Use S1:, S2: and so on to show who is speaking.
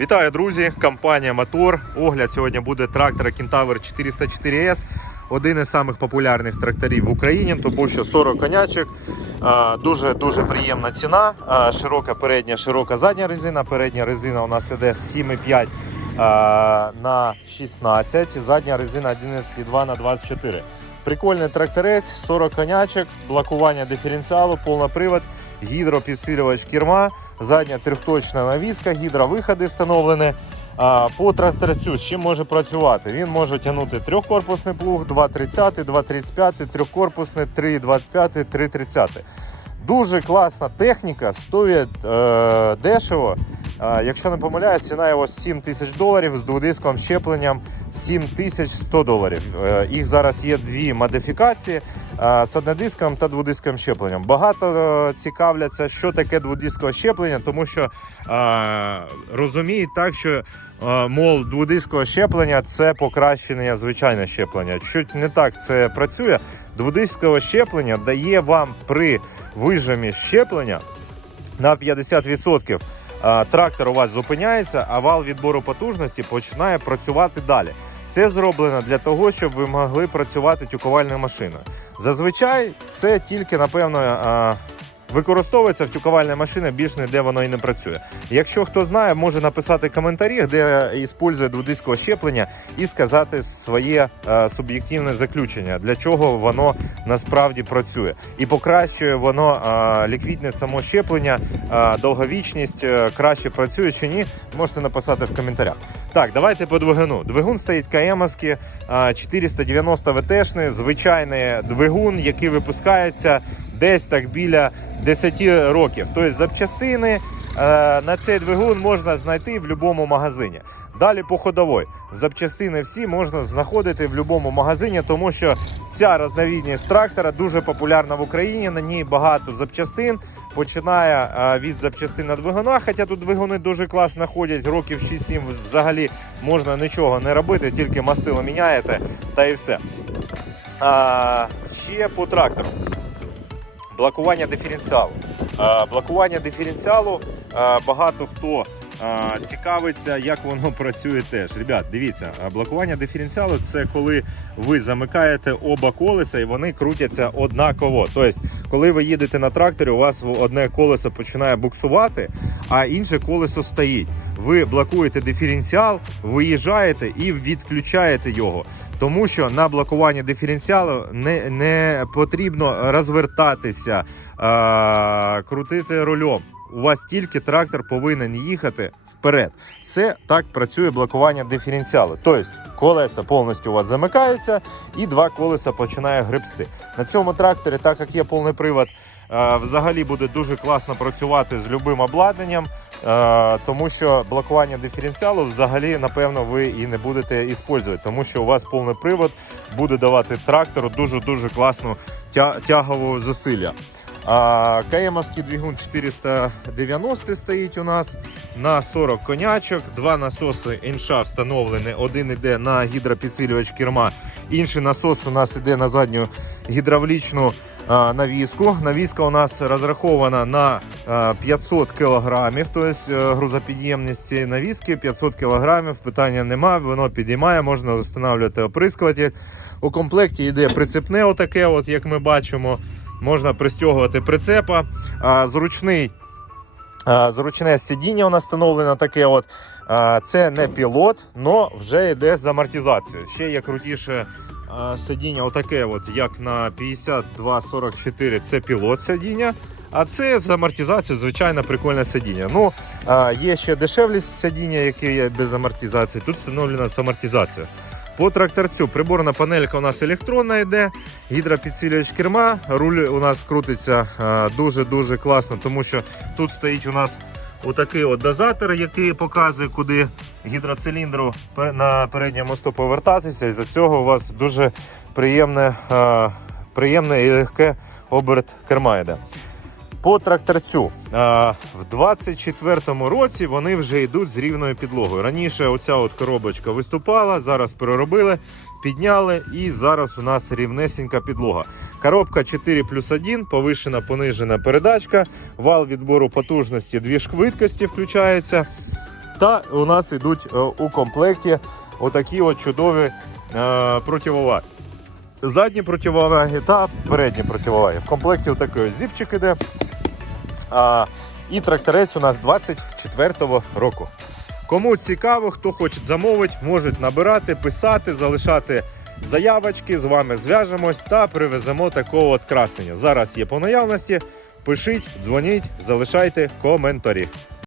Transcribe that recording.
S1: Вітаю, друзі! Компанія Мотор. Огляд сьогодні буде трактора Кентавр 404S. Один із самих популярних тракторів в Україні, тому що 40 конячок. Дуже дуже приємна ціна. Широка передня, широка задня резина. Передня резина у нас іде з 7,5 на 16, задня резина 11,2 на 24. Прикольний тракторець, 40 конячок, блокування диференціалу, повнопривод, гідропідсилювач керма, задня трьохточна навіска, гідровиходи встановлені. По тракторцю з чим може працювати? Він може тягнути трьохкорпусний плуг, 2,30, 2,35, трьохкорпусний, 3,25, 3,30. Дуже класна техніка, стоїть е, дешево. Якщо не помиляюсь, ціна його 7 тисяч доларів з дводисковим щепленням 7100 доларів. Е, їх зараз є дві модифікації е, з однодисковим та дводисковим щепленням. Багато е, цікавляться, що таке дводискове щеплення, тому що розуміють так, що мол, дводискове щеплення це покращення звичайне щеплення. Чуть не так це працює. Дводискове щеплення дає вам при вижимі щеплення на 50% а, трактор у вас зупиняється, а вал відбору потужності починає працювати далі. Це зроблено для того, щоб ви могли працювати тюкувальною машиною. Зазвичай це тільки, напевно, а, використовується в тюкувальній машині, більш ніде воно і не працює. Якщо хто знає, може написати коментарі, де іспользує дводискове щеплення, і сказати своє е, суб'єктивне заключення, для чого воно насправді працює. І покращує воно е, ліквідне само щеплення, е, довговічність, е, краще працює чи ні, можете написати в коментарях. Так, давайте по двигуну. Двигун стоїть е, 490 ВТшний, звичайний двигун, який випускається десь так біля 10 років. Тобто запчастини е, на цей двигун можна знайти в будь-якому магазині. Далі по ходовой. Запчастини всі можна знаходити в будь-якому магазині, тому що ця розновідність трактора дуже популярна в Україні. На ній багато запчастин. Починає е, від запчастин на двигуна, хоча тут двигуни дуже класно ходять, років 6-7 взагалі можна нічого не робити, тільки мастило міняєте та і все. А, ще по трактору блокування диференціалу. Е, Блокування диференціалу е, багато хто цікавиться, як воно працює теж. Ребят, дивіться, е, блокування диференціалу це коли ви замикаєте оба колеса і вони крутяться однаково. Тобто, коли ви їдете на тракторі, у вас одне колесо починає буксувати, а інше колесо стоїть. Ви блокуєте диференціал, виїжджаєте і відключаєте його. Тому що на блокуванні диференціалу не, не потрібно розвертатися, а, крутити рулем. У вас тільки трактор повинен їхати вперед. Це так працює блокування диференціалу. Тобто колеса повністю у вас замикаються, і два колеса починає гребсти. На цьому тракторі, так як є повний привод, е, взагалі буде дуже класно працювати з любим обладнанням. Е, тому що блокування диференціалу взагалі, напевно, ви і не будете використовувати, тому що у вас повний привод буде давати трактору дуже-дуже класну тя- тягову засилля. А двигун 490 стоїть у нас на 40 конячок. Два насоси інша встановлені. Один іде на гідропідсилювач керма, інший насос у нас іде на задню гідравлічну навіску. Навіска у нас розрахована на 500 кг, тобто грузопідємність цієї навіски 500 кг. Питання немає, воно підіймає, можна встановлювати оприскуватель. У комплекті йде прицепне, отаке, от, як ми бачимо. Можна пристягувати прицепа. Зручний Зручне сидіння у нас встановлено таке. От. Це не пілот, але вже йде з амортизацією. Ще є крутіше сидіння, отаке, от, як на 5244 це пілот сидіння. А це з амортизацією, звичайно, прикольне сидіння. Ну, є ще дешевлі сидіння, які є без амортизації. Тут встановлено з амортизацією. По тракторцю приборна панелька у нас електронна йде, гідропідсилювач керма. Руль у нас крутиться е, дуже-дуже класно, тому що тут стоїть у нас отакий от дозатор, який показує, куди гідроциліндру на передньому мосту повертатися. І за цього у вас дуже приємне, е, приємне і легке оберт керма йде. По тракторцю в 24-му році вони вже йдуть з рівною підлогою. Раніше оця от коробочка виступала, зараз переробили, підняли і зараз у нас рівнесенька підлога. Коробка 4 плюс 1, повишена, понижена передачка, вал відбору потужності, дві швидкості включається. Та у нас йдуть е, у комплекті отакі от чудові е, противоваги. Задні противоваги та передні противоваги. В комплекті отакий зіпчик іде. А, і тракторець у нас 24-го року. Кому цікаво, хто хоче замовити, можуть набирати, писати, залишати заявочки. З вами зв'яжемось та привеземо такого от красення. Зараз є по наявності. Пишіть, дзвоніть, залишайте коментарі.